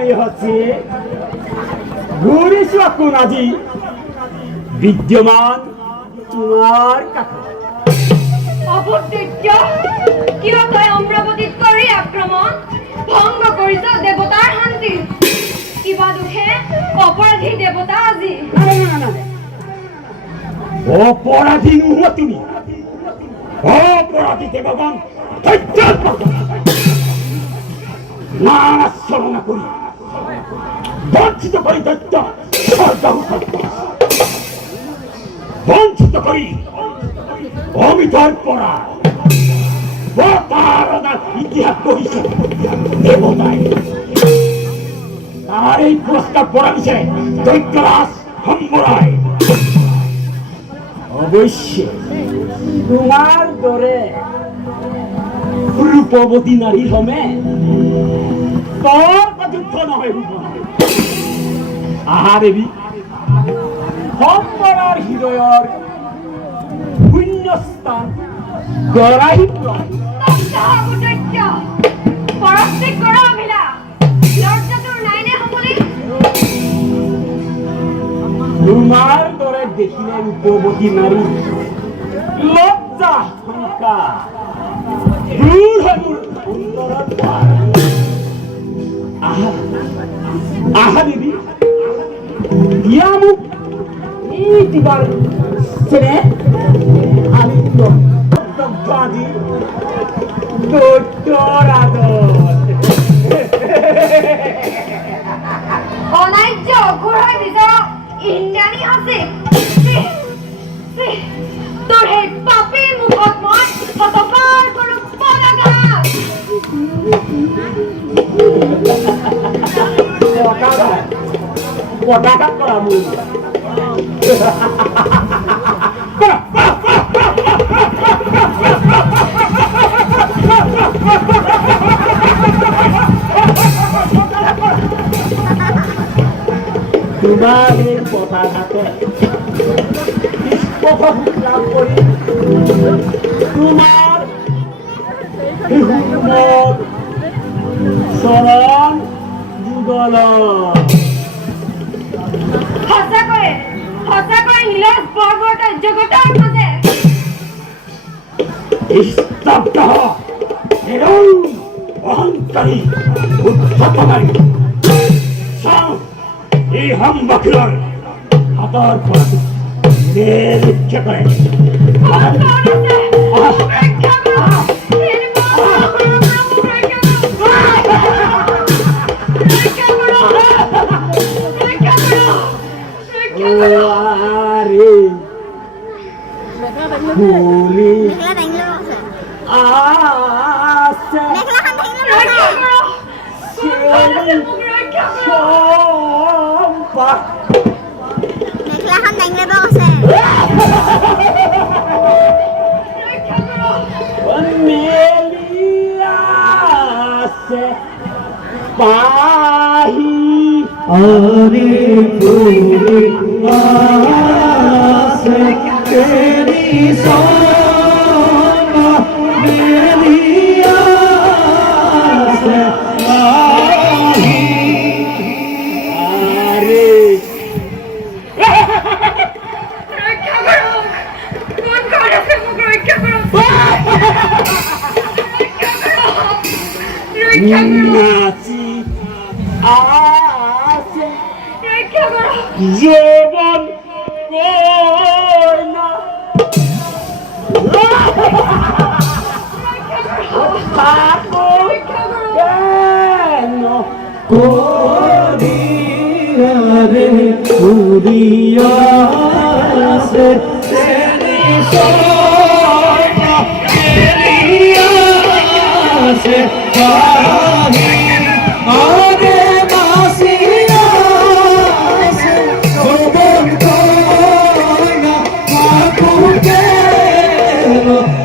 নারী হচ্ছে ঘুরে সকল আজি বিদ্যমান তোমার কাছে অপূর্য কিয় তই অম্ৰপতিত কৰি আক্ৰমণ ভংগ কৰিছ দেৱতাৰ শান্তি কিবা দুখে অপৰাধী দেৱতা আজি অপরাধী নহ তুমি অপরাধী দেবগণ নানা করি বঞ্চিত করি দৈত্য বঞ্চিত করি অমিতর পরা ইতিহাস করিছে দেবতায় তার এই পুরস্কার পড়া দিছে দৈত্যরাজ হম্বরায় অবশ্যই তোমার দরে রূপবতী নারী হমে তোর যুদ্ধ নহয় রূপ আহা দেবী হম্বরার হৃদয়র শূন্যস্থান গড়াই তোমার দরে দেখিলে রূপবতী নারী লজ্জা শঙ্কা দূর হয় মোর অন্তরত আহা দেবী দিয়া মোক এই দিবার ছেড়ে আমি আজি দৈত্যর আদর অনার্য ঘোড়ায় নিজা ইন্দ্রাণী আছে তোর সেই পাপীৰ মুখত মই হতবাৰ কৰো পদাঘাত পদাঘাত কৰা মোৰ তোমার এই পদাঘাতে লাভ করি তোমার চরণ যুগল সঁচাকৈ নীলজ বৰবৰ্তা জগতৰ মাজে স্তব্ধ অহংকাৰী উদ্ধতমাৰী এই হম্বকিলৰ হাতৰ পৰা নিৰীক্ষা কৰে পাহি আরে ফুলে আসে তেরি সোনা মেরি আসে পাহি আরে রক্ষা করো কোন করেছে মুখ রক্ষা করো রক্ষা করো আছে জীবন করনা কেন করিয়ারে কুরিয়াছে আছে আরে মাসিয়া সে গোবন কোনা মাকুকে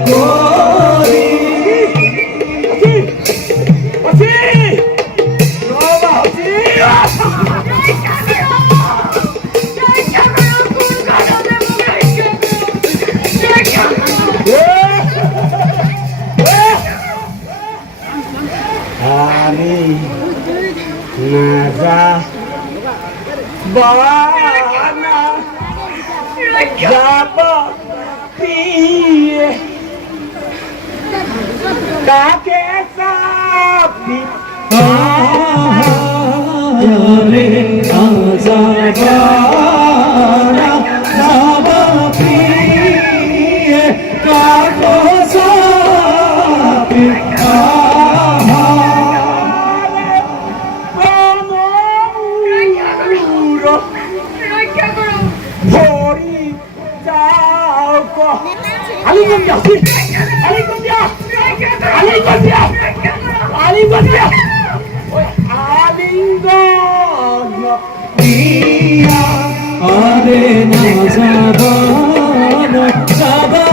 কোরি ওছি রবা ওছি আমি কাকে চাপি রে আজাবানা যাবা প্রিয়ে কাকো সাপি রক্ষা করো ভরি যাও কো আলিগঞ্জিয়া আলিগঞ্জিয়া আলিগঞ্জিয়া আলিগঞ্জিয়া ওই আলিগঞ্জ আরে না যাবা